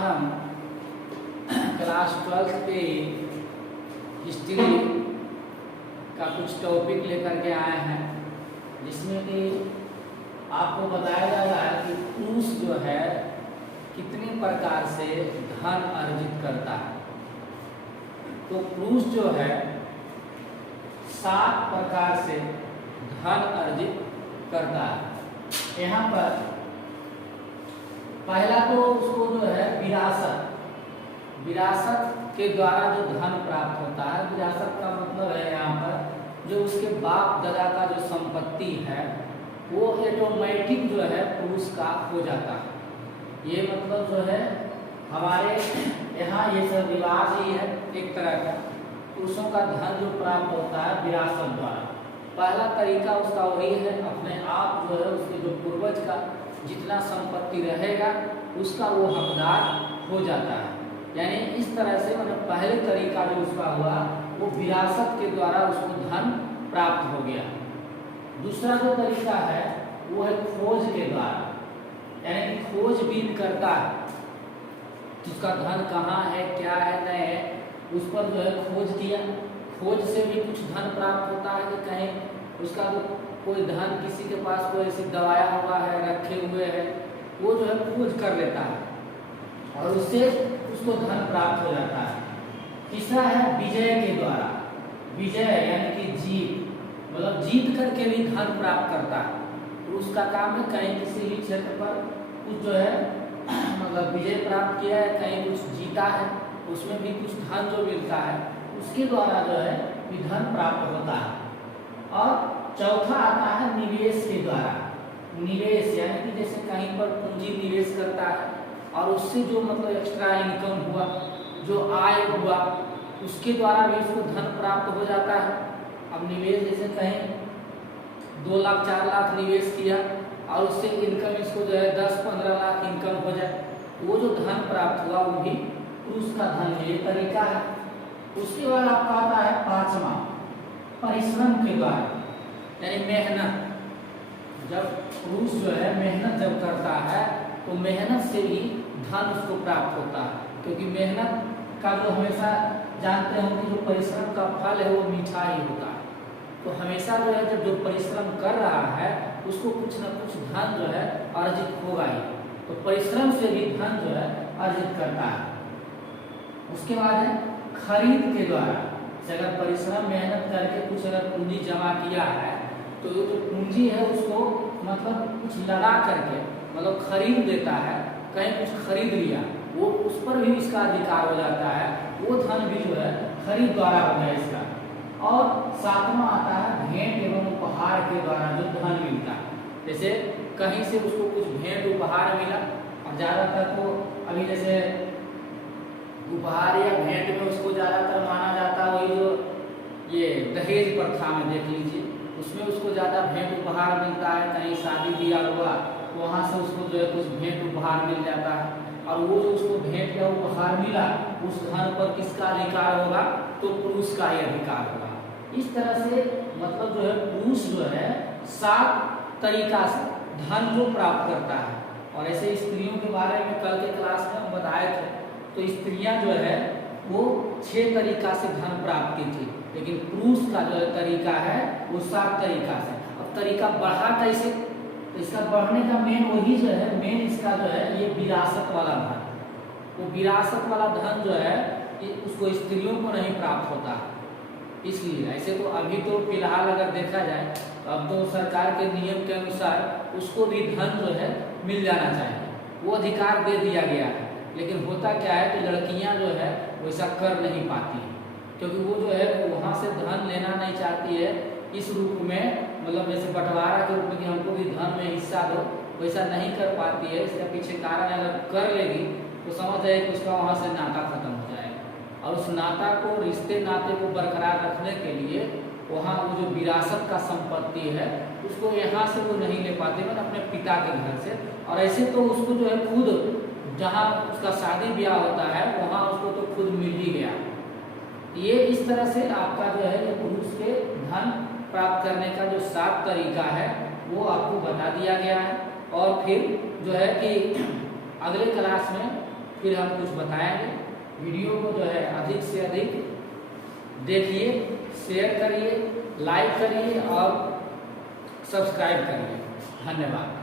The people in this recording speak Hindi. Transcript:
हम क्लास 12 के हिस्ट्री का कुछ टॉपिक लेकर के आए हैं, जिसमें कि आपको बताया जा रहा है कि पुरुष जो है कितने प्रकार से धन अर्जित करता है। तो पुरुष जो है 7 प्रकार से धन अर्जित करता है। यहाँ पर पहला तो उसको जो है विरासत के द्वारा जो धन प्राप्त होता है। विरासत का मतलब है यहाँ पर जो उसके बाप दादा का जो संपत्ति है वो ऑटोमेटिक जो है पुरुष का हो जाता है। ये मतलब जो है हमारे यहाँ ये सब रिवाज ही है एक तरह का। पुरुषों का धन जो प्राप्त होता है विरासत द्वारा। पहला तरीका उसका वही है, अपने आप जो है उसके जो पूर्वज का जितना संपत्ति रहेगा उसका वो हकदार हो जाता है। यानी इस तरह से मतलब पहले तरीका जो उसका हुआ वो विरासत के द्वारा उसको धन प्राप्त हो गया। दूसरा जो तरीका है वो है खोज के द्वारा, यानी कि खोजबीन करता है उसका धन कहाँ है, क्या है, नहीं है, उस पर जो है खोज किया। खोज से भी कुछ धन प्राप्त होता है कि कहीं उसका तो कोई धन किसी के पास कोई ऐसी दबाया हुआ है, रखे हुए है, वो जो है खोज कर लेता है और उससे उसको धन प्राप्त हो जाता है। तीसरा है विजय के द्वारा। विजय यानी कि जीत, मतलब जीत करके भी धन प्राप्त करता है। तो उसका काम है कहीं किसी भी क्षेत्र पर कुछ जो है मतलब विजय प्राप्त किया है, कहीं कुछ जीता है, उसमें भी कुछ धन जो मिलता है उसके द्वारा जो है धन प्राप्त होता है। और चौथा आता है निवेश के द्वारा। निवेश यानी कि जैसे कहीं पर पूंजी निवेश करता है और उससे जो मतलब एक्स्ट्रा इनकम हुआ, जो आय हुआ, उसके द्वारा भी उसको धन प्राप्त हो जाता है। अब निवेश जैसे कहीं 2 लाख 4 लाख निवेश किया और उससे इनकम इसको जो है 10-15 लाख इनकम हो जाए, वो जो धन प्राप्त हुआ वो भी पुरुष का धन, ये तरीका है। उसके बाद आपका आता है 5वां परिश्रम के द्वारा, यानी मेहनत। जब पुरुष जो है मेहनत जब करता है तो मेहनत से भी धन उसको प्राप्त होता है, क्योंकि मेहनत का जो हमेशा जानते हो कि जो परिश्रम का फल है वो मीठा ही होता है। तो हमेशा जो है जब जो परिश्रम कर रहा है उसको कुछ न कुछ धन जो है अर्जित होगा ही। तो परिश्रम से भी धन जो है अर्जित करता है। उसके बाद है खरीद के द्वारा। अगर परिश्रम मेहनत करके कुछ अगर पूंजी जमा किया है तो ये जो पूंजी है उसको मतलब कुछ लगा करके मतलब खरीद देता है, कहीं कुछ खरीद लिया, वो उस पर भी इसका अधिकार हो जाता है। वो धन भी जो है खरीद द्वारा हो गया इसका। और 7वां आता है भेंट एवं उपहार के द्वारा जो धन मिलता है। जैसे कहीं से उसको कुछ भेंट उपहार मिला, और ज़्यादातर तो अभी जैसे उपहार या भेंट में उसको ज़्यादातर माना जाता है वही जो ये दहेज प्रथा में देख लीजिए, उसमें उसको ज़्यादा भेंट उपहार मिलता है। कहीं शादी ब्याह हुआ वहाँ से उसको जो है कुछ भेंट उपहार मिल जाता है, और वो जो उसको भेंट या उपहार मिला उस धन पर किसका अधिकार होगा, तो पुरुष का ही अधिकार होगा। इस तरह से मतलब जो है पुरुष जो है 7 तरीका से धन को प्राप्त करता है। और ऐसे स्त्रियों के बारे में कल के क्लास में हम बताए थे, तो स्त्रियां जो है वो 6 तरीका से धन प्राप्त की थी, लेकिन पुरुष का जो तरीका है वो 7 तरीका से। अब तरीका बढ़ा कैसे, तो इसका बढ़ने का मेन वही जो है मेन इसका जो है ये विरासत वाला धन। वो विरासत वाला धन जो है उसको स्त्रियों को नहीं प्राप्त होता, इसलिए। ऐसे तो अभी तो फिलहाल अगर देखा जाए तो अब तो सरकार के नियम के अनुसार उसको भी धन जो है मिल जाना चाहिए, वो अधिकार दे दिया गया है। लेकिन होता क्या है कि लड़कियां जो है वैसा कर नहीं पाती हैं, क्योंकि वो जो है वहाँ से धन लेना नहीं चाहती है इस रूप में, मतलब जैसे बंटवारा के रूप में कि हमको भी धन में हिस्सा दो, वैसा नहीं कर पाती है। इसका पीछे कारण अगर कर लेगी तो समझ जाए कि उसका वहाँ से नाता खत्म हो जाएगा। और उस नाता को, रिश्ते नाते को बरकरार रखने के लिए वहाँ वो जो विरासत का संपत्ति है उसको यहाँ से वो नहीं ले पाते, मतलब अपने पिता के घर से। और ऐसे तो उसको जो है खुद जहाँ उसका शादी ब्याह होता है वहाँ उसको तो खुद मिल ही गया। ये इस तरह से आपका जो है ये पुरुष के धन प्राप्त करने का जो 7 तरीका है वो आपको बता दिया गया है। और फिर जो है कि अगले क्लास में फिर हम कुछ बताएंगे। वीडियो को जो है अधिक से अधिक देखिए, शेयर करिए, लाइक करिए और सब्सक्राइब करिए। धन्यवाद।